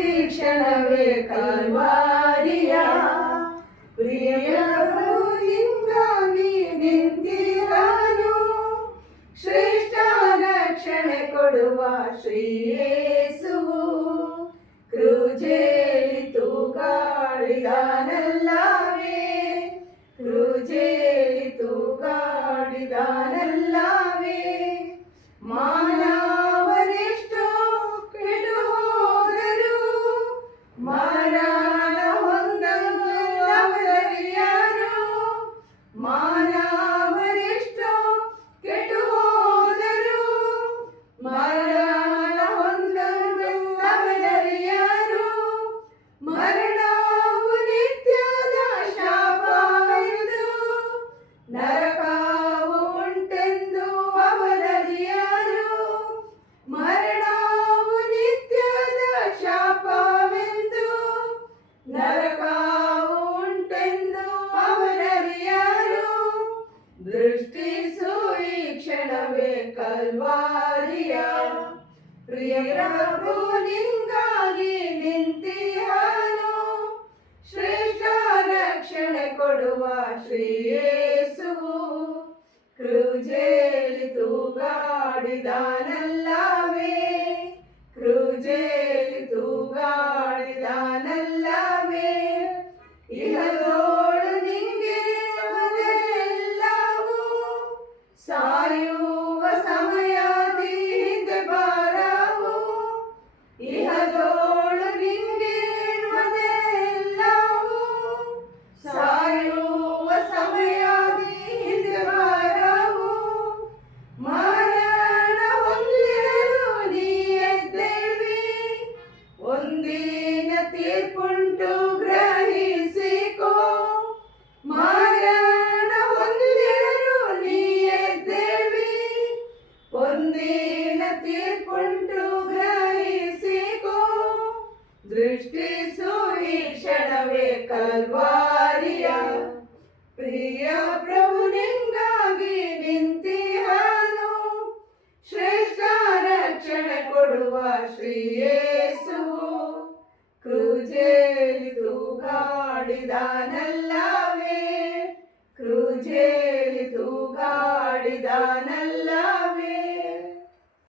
ಈ ಕ್ಷಣವೇ ಕಲ್ವಾರಿಯ ಪ್ರಿಯ ಹಿಂಗಾಗಿ ನಿಂತಿರನು ಶ್ರೇಷ್ಠ ರಕ್ಷಣೆ ಕೊಡುವ ಶ್ರೀ ಯೇಸುವು ಕ್ರೂಜೇಲಿ ತೂಗಾಡಿದಾನಲ್ಲವೇ ಕ್ರೂಜೇಲಿ ತೂಗಾಡಿದಾನಲ್ಲವೇ ಮಾನವರೆಷ್ಟೋ ಕೆಟ್ಟು ಹೋದರು ಮರಣ ಹೊಂದವರಿಯಾರು ಮಾನವರೆಷ್ಟೋ ಕೆಟ್ಟು ಹೋದರು ಮರಣ ಹೊಂದವರಿಯಾರು ಮರಣವು ನಿತ್ಯದ ಶಾಪವೆಂದು ನರಕವು ಉಂಟೆಂದು ಅವರರಿಯರು ಮರಣವು ನಿತ್ಯದ ಶಾಪವೆಂದು ನರಕವು ಉಂಟೆಂದು ಅವರರಿಯರು ದೃಷ್ಟಿಸು ಈ ಕ್ಷಣವೇ ಕಲ್ವಾರಿಯ ಪ್ರಿಯ ಪ್ರಭು ನಿಂಗಾಗಿ ನಿಂತಿಹನು ಶ್ರೇಷ್ಠ ರಕ್ಷಣೆ ಕೊಡುವ ಶ್ರೀ ಯೇಸುವು ಕ್ರೂಜೇಲಿ ತೂಗಾಡಿದಾನಲ್ಲವೇ ಕ್ರೂಜೇಲಿ ತೂಗಾಡಿದಾನಲ್ಲವೇ ಇಹದೋಳು ನಿಂಗೆ ಎಲ್ಲವೂ ಸಾಯುವ ಸಮಯದಿ ಹಿಂದೆ ಬಾರವು ಇಹದೋಳು ನಿಂಗೆ ಎಲ್ಲವೂ ಸಾಯುವ ಸಮಯದಿ ಹಿಂದೆ ಬಾರವು ಮರಣ ಹೊಂದಿರಲು ನೀ ಎದ್ದೇಳ್ವಿ ಒಂದಿನ ತೀರ್ಪುಂಟು ಗ್ರಹಿಸಿಕೋ ಮರಣ ಹೊಂದಿರಲು ನೀ ಎದ್ದೇಳ್ವಿ ಒಂದಿನ ತೀರ್ಪುಂಟು ಗ್ರಹಿಸಿಕೋ ದೃಷ್ಟಿಸು ಈ ಕ್ಷಣವೇ ಕಲ್ವಾರಿಯ ಪ್ರಿಯ ಪ್ರಭು ನಿಂಗಾಗಿ ನಿಂತಿಹನು ಶ್ರೇಷ್ಠ ರಕ್ಷಣೆ ಕೊಡುವ ಶ್ರೀ ಯೇಸುವು ಕ್ರೂಜೇಲಿ ತೂಗಾಡಿದಾನಲ್ಲವೇ ಕ್ರೂಜೇ